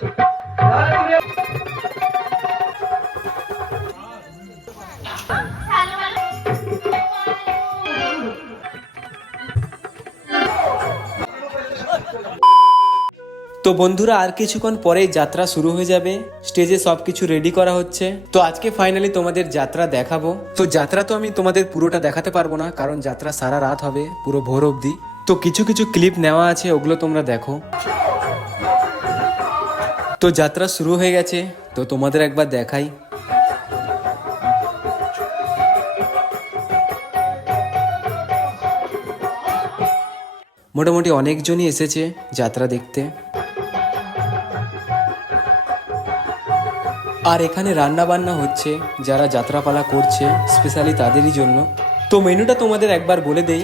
তো বন্ধুরা, আর কিছুক্ষণ পরেই যাত্রা শুরু হয়ে যাবে। স্টেজে সবকিছু রেডি করা হচ্ছে। তো আজকে ফাইনালি তোমাদের যাত্রা দেখাবো। তো যাত্রা তো আমি তোমাদের পুরোটা দেখাতে পারব না, কারণ যাত্রা সারা রাত হবে, পুরো ভোর অবধি। তো কিছু কিছু ক্লিপ নেওয়া আছে, ওগুলো তোমরা দেখো। তো যাত্রা শুরু হয়ে গেছে, তো তোমাদের একবার দেখাই। মোটামুটি অনেকজনই এসেছে যাত্রা দেখতে। আর এখানে রান্না বান্না হচ্ছে, যারা যাত্রাপালা করছে স্পেশালি তাদেরই জন্য। তো মেনুটা তোমাদের একবার বলে দেই।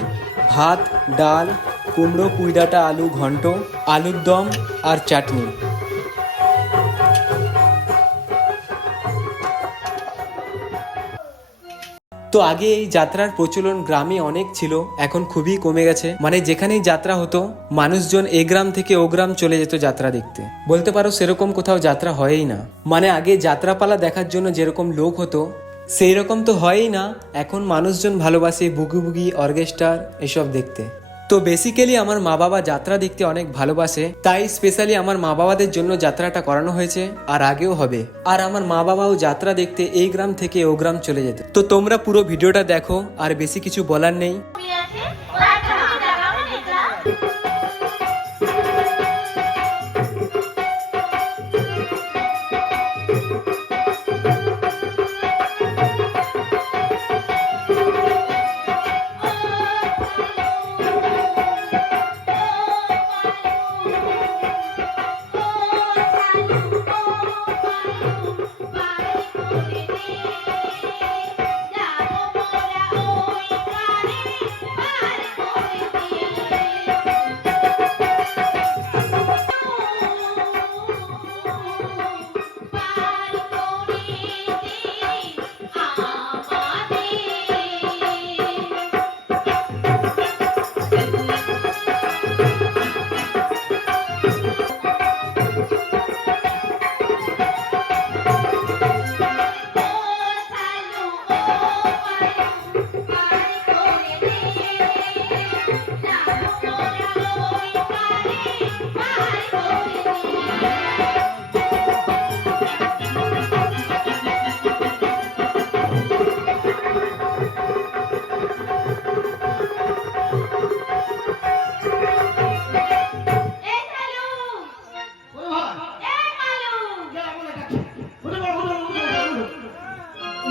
ভাত, ডাল, কুমড়ো কুইডাটা আলু, ঘন্ট, আলুর দম আর চাটনি। তো আগে এই যাত্রার প্রচলন গ্রামে অনেক ছিল, এখন খুবই কমে গেছে। মানে যেখানেই যাত্রা হতো, মানুষজন এ গ্রাম থেকে ও গ্রাম চলে যেত যাত্রা দেখতে। বলতে পারো সেরকম কোথাও যাত্রা হয়ই না। মানে আগে যাত্রাপালা দেখার জন্য যেরকম লোক হতো সেই রকম তো হয়ই না। এখন মানুষজন ভালোবাসে বুগি বুগি অর্কেস্ট্রার এসব দেখতে। তো বেসিক্যালি আমার মা বাবা যাত্রা দেখতে অনেক ভালোবাসে, তাই স্পেশালি আমার মা বাবাদের জন্য যাত্রাটা করানো হয়েছে, আর আগেও হবে। আর আমার মা বাবাও যাত্রা দেখতে এই গ্রাম থেকে ও গ্রাম চলে যেত। তো তোমরা পুরো ভিডিওটা দেখো, আর বেশি কিছু বলার নেই।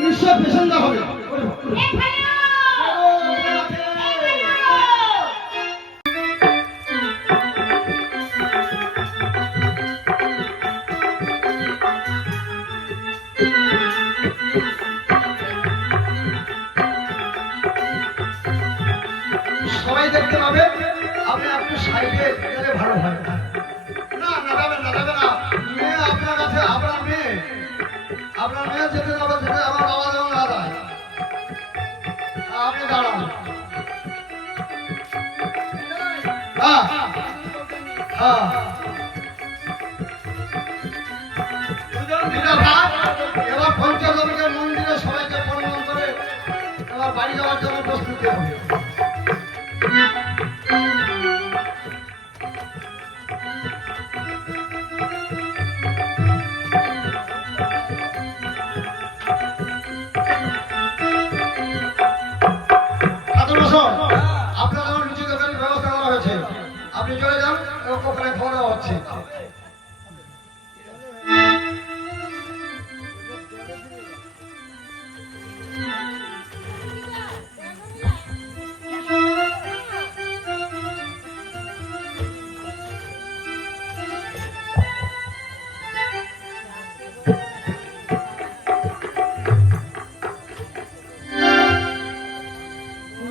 নিশ্চয় পেছনটা হবে। এবার বাড়ি যাওয়ার জন্য প্রস্তুতি হবে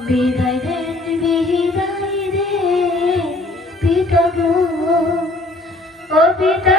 বিদায় দেন বিদায় দে পিতা গো। ও পিতা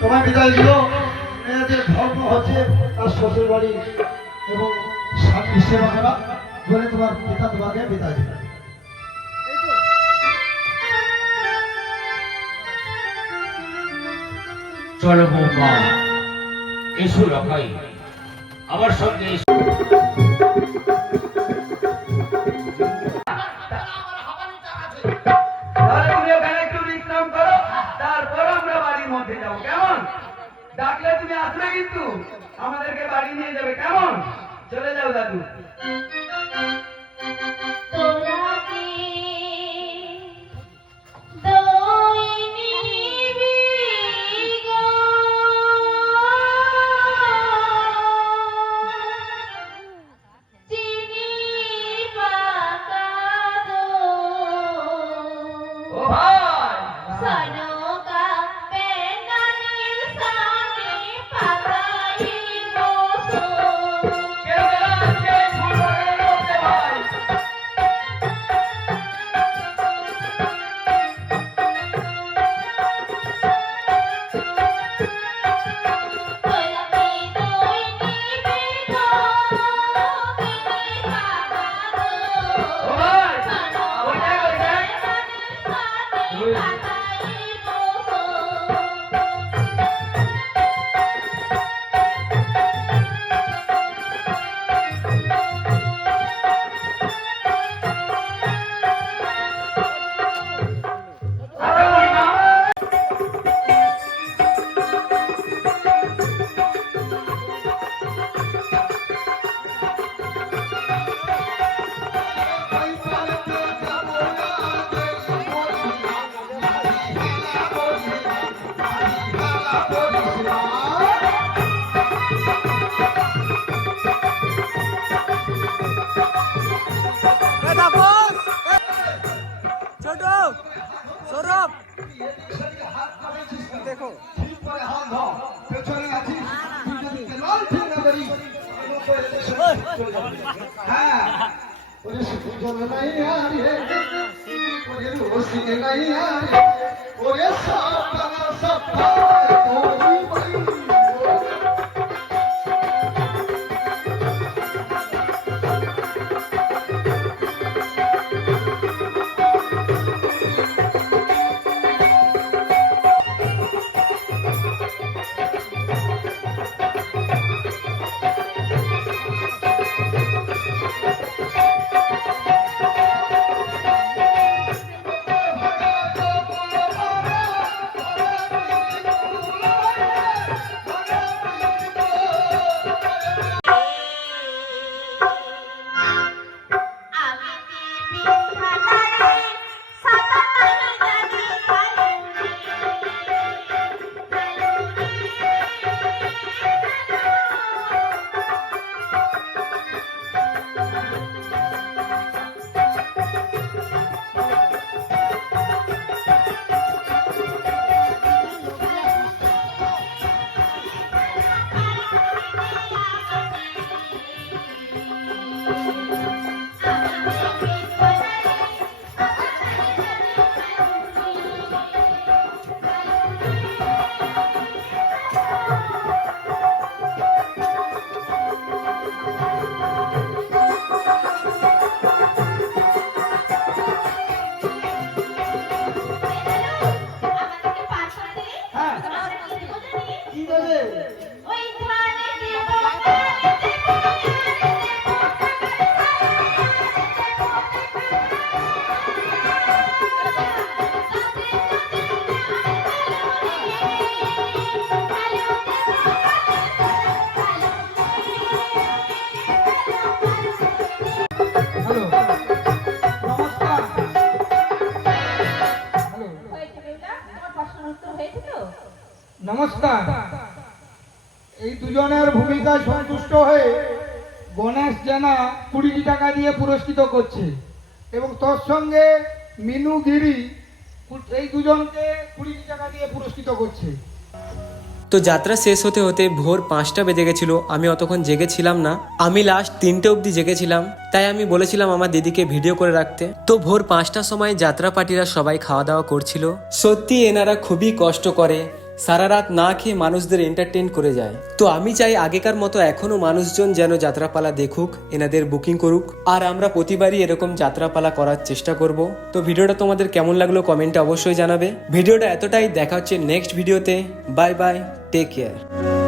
তোমায় মেয়েদের ধর্ম হচ্ছে তার শ্বশুর বাড়ি এবং স্বামী সেবা করা। বলে তোমার পিতা তোমাকে চলো বৌমা, এসো রকাই আমার সঙ্গে ডাকলে তুমি আসবে কিন্তু। আমাদেরকে বাড়ি নিয়ে যাবে কেমন? চলে যাও দাদু। পেছনে আছিস তুই যদি কেনাল ঠিক না। করিস হ্যাঁ। ওরে সুজন নাই আর ওরে রসিক নাই আর ওরে সাপা সাপা ভূমিকায় সন্তুষ্ট হয়ে গণেশ জানা কুড়িটি টাকা দিয়ে পুরস্কৃত করছে। এবং তোর সঙ্গে মিনু গিরি এই দুজনকে কুড়িটি টাকা দিয়ে পুরস্কৃত করছে। তো যাত্রা শেষ হতে হতে ভোর পাঁচটা বেজে গেছিল, আমি অতক্ষণ জেগেছিলাম না। আমি লাস্ট তিনটে অবধি জেগেছিলাম, তাই আমি বলেছিলাম আমার দিদিকে ভিডিও করে রাখতে। তো ভোর পাঁচটার সময় যাত্রা পার্টিরা সবাই খাওয়া দাওয়া করছিল। সত্যি এনারা খুবই কষ্ট করে সারা রাত না খেয়ে মানুষদের এন্টারটেন করে যায়। তো আমি চাই আগেকার মতো এখনও মানুষজন যেন যাত্রাপালা দেখুক, এনাদের বুকিং করুক, আর আমরা প্রতিবারই এরকম যাত্রাপালা করার চেষ্টা করব। তো ভিডিওটা তোমাদের কেমন লাগল কমেন্টে অবশ্যই জানাবে। ভিডিওটা এতটাই, দেখা হচ্ছে নেক্সট ভিডিওতে বাই বাই টেক কেয়ার